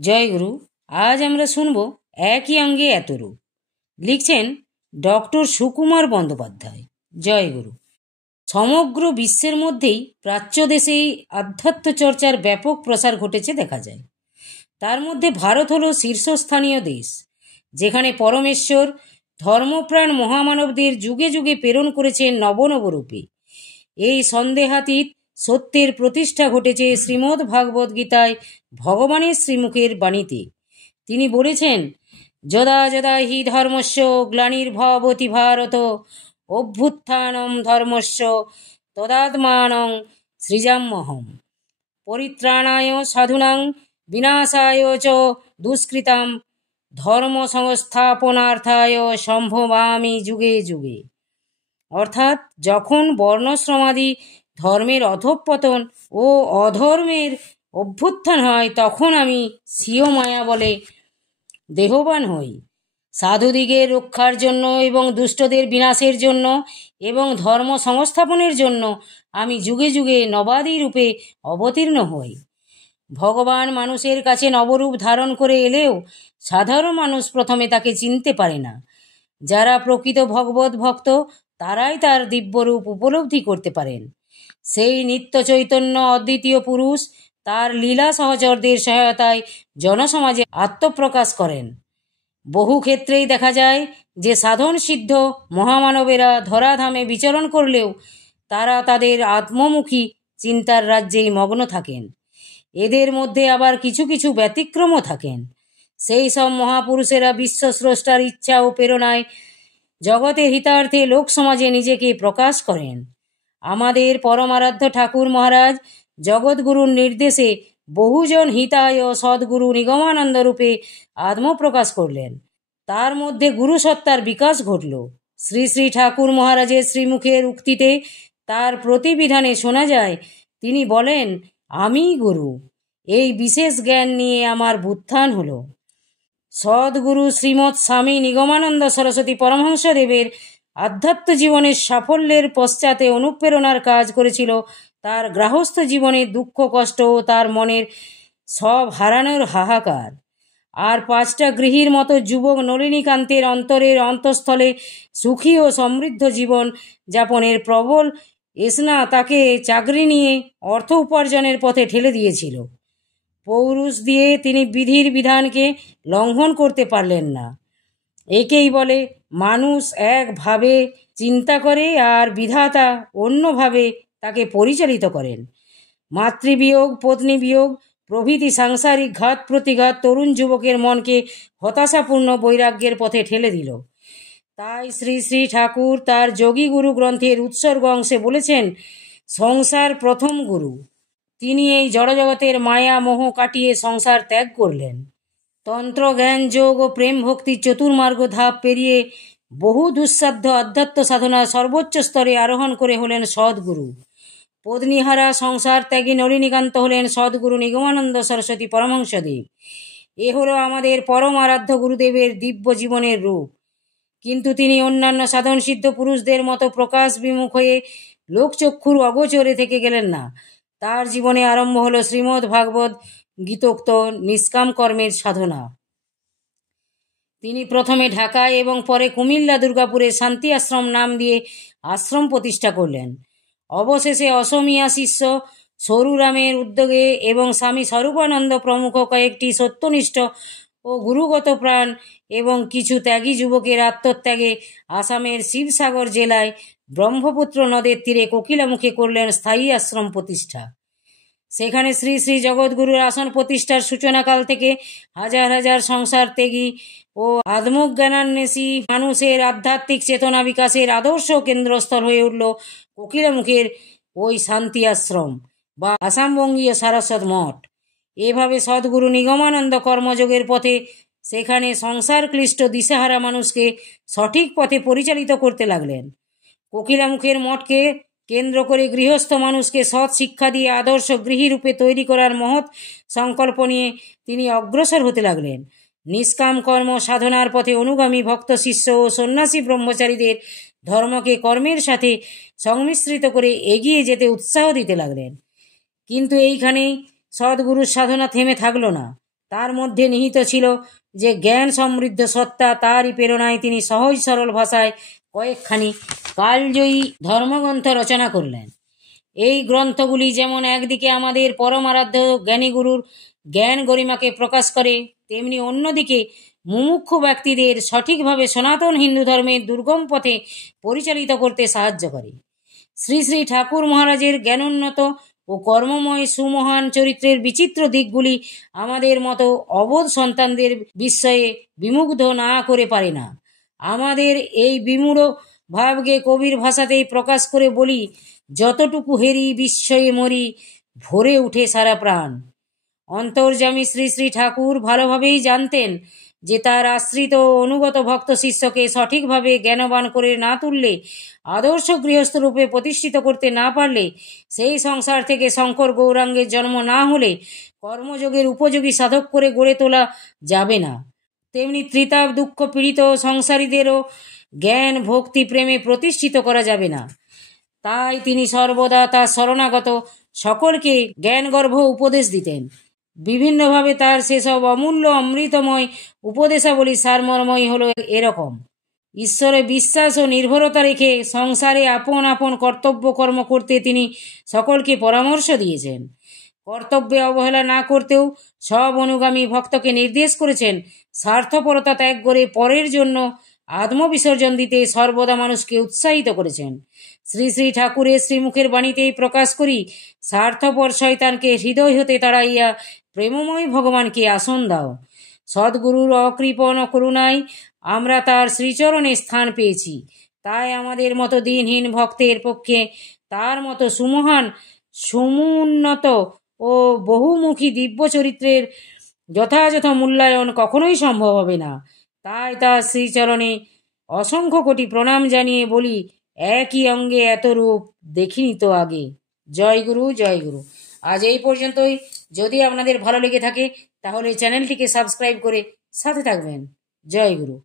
জয়গুরু। আজ আমরা শুনব একই অঙ্গে এত রূপ। লিখছেন ডক্টর সুকুমার বন্দ্যোপাধ্যায়। জয়গুরু। সমগ্র বিশ্বের মধ্যেই প্রাচ্য দেশে আধ্যাত্ম চর্চার ব্যাপক প্রসার ঘটেছে দেখা যায়। তার মধ্যে ভারত হলো শীর্ষস্থানীয় দেশ, যেখানে পরমেশ্বর ধর্মপ্রাণ মহামানবদের যুগে যুগে প্রেরণ করেছেন নব নব রূপে। এই সন্দেহাতীত সত্যের প্রতিষ্ঠা ঘটেছে শ্রীমদ্ ভাগবত গীতায় ভগবানের শ্রীমুখের বাণীতে। তিনি বলেছেন, যদা যদা হি ধর্মস্য গ্লানির্ভবতি ভারত অভ্যুত্থানম ধর্মস্য তদাত্মানং সৃজাম্যহম পরিত্রাণায় সাধুনাং বিনাশায় চ দুষ্কৃতাম ধর্ম সংস্থাপনার্থায় সম্ভবামি যুগে যুগে। অর্থাৎ যখন বর্ণশ্রমাদি ধর্মের অধঃপতন ও অধর্মের অভ্যুত্থান হয়, তখন আমি স্বীয় মায়া বলে দেহবান হই। সাধুদিগের রক্ষার জন্য এবং দুষ্টদের বিনাশের জন্য এবং ধর্ম সংস্থাপনের জন্য আমি যুগে যুগে নবাদি রূপে অবতীর্ণ হই। ভগবান মানুষের কাছে নবরূপ ধারণ করে এলেও সাধারণ মানুষ প্রথমে তাকে চিনতে পারে না। যারা প্রকৃত ভগবত ভক্ত তারাই তার দিব্যরূপ উপলব্ধি করতে পারেন। সেই নিত্য চৈতন্য অদ্বিতীয় পুরুষ তার লীলা সহচরদের সহায়তায় জনসমাজে আত্মপ্রকাশ করেন। বহু ক্ষেত্রেই দেখা যায় যে সাধন সিদ্ধ মহামানবেরা ধরাধামে বিচরণ করলেও তারা তাদের আত্মমুখী চিন্তার রাজ্যেই মগ্ন থাকেন। এদের মধ্যে আবার কিছু কিছু ব্যতিক্রমও থাকেন। সেই সব মহাপুরুষেরা বিশ্বস্রষ্টার ইচ্ছা ও প্রেরণায় জগতের হিতার্থে লোক সমাজে নিজেকে প্রকাশ করেন। আমাদের পরমারাধ্য ঠাকুর মহারাজ জগৎগুরুর নির্দেশে বহুজন হিতায় ও সদ্গুরু নিগমানন্দ রূপে আত্মপ্রকাশ করলেন। তার মধ্যে গুরু সত্তার বিকাশ ঘটল। শ্রী শ্রী ঠাকুর মহারাজের শ্রীমুখের উক্তিতে তার প্রতিবিধানে শোনা যায়, তিনি বলেন, আমি গুরু। এই বিশেষ জ্ঞান নিয়ে আমার বুত্থান হলো। সদ্গুরু শ্রীমৎ স্বামী নিগমানন্দ সরস্বতী পরমহংসদেবের আধ্যাত্ম জীবনের সাফল্যের পশ্চাতে অনুপ্রেরণার কাজ করেছিল তার গৃহস্থ জীবনের দুঃখ কষ্ট ও তার মনের সব হারানোর হাহাকার। আর 5টা গৃহীর মতো যুবক নলিনীকান্তের অন্তরের অন্তঃস্থলে সুখী ও সমৃদ্ধ জীবন যাপনের প্রবল এসনা তাকে চাকরি নিয়ে অর্থ উপার্জনের পথে ঠেলে দিয়েছিল। পৌরুষ দিয়ে তিনি বিধির বিধানকে লঙ্ঘন করতে পারলেন না। একেই বলে মানুষ একভাবে চিন্তা করে আর বিধাতা অন্যভাবে তাকে পরিচালিত করেন। মাতৃবিয়োগ, পত্নী বিয়োগ প্রভৃতি সাংসারিক ঘাত প্রতিঘাত তরুণ যুবকের মনকে হতাশাপূর্ণ বৈরাগ্যের পথে ঠেলে দিল। তাই শ্রী শ্রী ঠাকুর তার যোগী গুরু গ্রন্থের উৎসর্গ অংশে বলেছেন, সংসার প্রথম গুরু। তিনি এই জড়জগতের মায়া মোহ কাটিয়ে সংসার ত্যাগ করলেন। তন্ত্র জ্ঞান যোগ ও প্রেম ভক্তির চতুর্মার্গ ধাপ পেরিয়ে বহু দুঃসাধ্য আধ্যাত্ম সাধনা সর্বোচ্চ স্তরে আরোহণ করে হলেন সদ্গুরু। পত্নীহারা সংসার ত্যাগী নলিনীকান্ত হলেন সদ্গুরু নিগমানন্দ সরস্বতী পরমহংসদেব। এ হলো আমাদের পরম আরাধ্য গুরুদেবের দিব্য জীবনের রূপ। কিন্তু তিনি অন্যান্য সাধন সিদ্ধ পুরুষদের মতো প্রকাশ বিমুখ হয়ে লোকচক্ষুর অগোচরে থেকে গেলেন না। তার জীবনে আরম্ভ হলো শ্রীমদ্ ভাগবত গীতোক্ত নিষ্কাম কর্মের সাধনা। তিনি প্রথমে ঢাকায় এবং পরে কুমিল্লা দুর্গাপুরে শান্তি আশ্রম নাম দিয়ে আশ্রম প্রতিষ্ঠা করলেন। অবশেষে অসমীয়া শিষ্য সরুরামের উদ্যোগে এবং স্বামী স্বরূপানন্দ প্রমুখ কয়েকটি সত্যনিষ্ঠ ও গুরুগত প্রাণ এবং কিছু ত্যাগী যুবকের আত্মত্যাগে আসামের শিবসাগর জেলায় ব্রহ্মপুত্র নদের তীরে কোকিলামুখে করলেন স্থায়ী আশ্রম প্রতিষ্ঠা। সেখানে শ্রী শ্রী জগৎগুরুর আসন প্রতিষ্ঠার সূচনাকাল থেকে হাজার হাজার সংসার ত্যাগী ও আত্মজ্ঞানান্বেষী মানুষের আধ্যাত্মিক চেতনা বিকাশের আদর্শ কেন্দ্রস্থল হয়ে উঠল কোকিলামুখের ওই শান্তি আশ্রম বা আসামবঙ্গীয় সারস্বত মঠ। এভাবে সদ্গুরু নিগমানন্দ কর্মযোগের পথে সেখানে সংসার ক্লিষ্ট দিশেহারা মানুষকে সঠিক পথে পরিচালিত করতে লাগলেন। কোকিলামুখের মঠকে কেন্দ্র করে গৃহস্থ মানুষকে সৎ শিক্ষা দিয়ে আদর্শ গৃহী রূপে তৈরি করার মহৎ সংকল্প নিয়ে তিনি অগ্রসর হতে লাগলেন। নিষ্কাম কর্ম সাধনার পথে অনুগামী ভক্ত শিষ্য ও সন্ন্যাসী ব্রহ্মচারীদের ধর্মকে কর্মের সাথে সংমিশ্রিত করে এগিয়ে যেতে উৎসাহ দিতে লাগলেন। কিন্তু এইখানেই সদ্গুরুর সাধনা থেমে থাকল না। তার মধ্যে নিহিত ছিল যে জ্ঞান সমৃদ্ধ সত্তা, তারই প্রেরণায় তিনি সহজ সরল ভাষায় কয়েকখানি কালজয়ী ধর্মগ্রন্থ রচনা করলেন। এই গ্রন্থগুলি যেমন একদিকে আমাদের পরমারাধ্য জ্ঞানীগুরুর জ্ঞান গরিমাকে প্রকাশ করে, তেমনি অন্যদিকে মুমুক্ষু ব্যক্তিদের সঠিকভাবে সনাতন হিন্দু ধর্মের দুর্গম পথে পরিচালিত করতে সাহায্য করে। শ্রী শ্রী ঠাকুর মহারাজের জ্ঞানোন্নত ও কর্মময় সুমহান চরিত্রের বিচিত্র দিকগুলি আমাদের মতো অবোধ সন্তানদের বিস্ময়ে বিমুগ্ধ না করে পারে না। আমাদের এই বিমূঢ় ভাবকে কবির ভাষাতেই প্রকাশ করে বলি, যতটুকু হেরি বিস্ময়ে মরি, ভরে উঠে সারা প্রাণ। অন্তর্যামী শ্রী শ্রী ঠাকুর ভালোভাবেই জানতেন যে তার আশ্রিত ও অনুগত ভক্ত শিষ্যকে সঠিকভাবে জ্ঞানবান করে না তুললে, আদর্শ গৃহস্থ রূপে প্রতিষ্ঠিত করতে না পারলে, সেই সংসার থেকে শঙ্কর গৌরাঙ্গের জন্ম না হলে কর্মযোগের উপযোগী সাধক করে গড়ে তোলা যাবে না। তেমনি ত্রিতাপ দুঃখ পীড়িত সংসারীদেরও জ্ঞান ভক্তি প্রেমে প্রতিষ্ঠিত করা যাবে না। তাই তিনি সর্বদা তার শরণাগত সকলকে জ্ঞানগর্ভ উপদেশ দিতেন। বিভিন্নভাবে তার সেসব অমূল্য অমৃতময় উপদেশাবলী সারমর্মই হলো এরকম। ঈশ্বরে বিশ্বাস ও নির্ভরতা রেখে সংসারে আপন আপন কর্তব্য কর্ম করতে তিনি সকলকে পরামর্শ দিয়েছেন। কর্তব্যে অবহেলা না করতেও সব অনুগামী ভক্তকে নির্দেশ করেছেন স্বার্থপরতা ত্যাগ করে পরের জন্য আত্মবিসর্জন দিতে সর্বদা মানুষকে উৎসাহিত করেছেন। শ্রী শ্রী ঠাকুরের শ্রীমুখের বাণীতেই প্রকাশ করি, স্বার্থপর শয়তানকে হৃদয় হতে তাড়াইয়া প্রেমময় ভগবানকে আসন দাও। সদ্গুরুর অকৃপণ করুণায় আমরা তার শ্রীচরণে স্থান পেয়েছি। তাই আমাদের মতো দিনহীন ভক্তের পক্ষে তার মতো সুমহান সমুন্নত ও বহুমুখী দিব্য চরিত্রের যথাযথ মূল্যায়ন কখনোই সম্ভব হবে না। তাই তার শ্রীচরণে অসংখ্য কোটি প্রণাম জানিয়ে বলি, একই অঙ্গে এত রূপ দেখিনি তো আগে। জয় গুরু, জয় গুরু। আজ এই পর্যন্তই। যদি আপনাদের ভালো লেগে থাকে তাহলে চ্যানেলটিকে সাবস্ক্রাইব করে সাথে থাকবেন। জয় গুরু।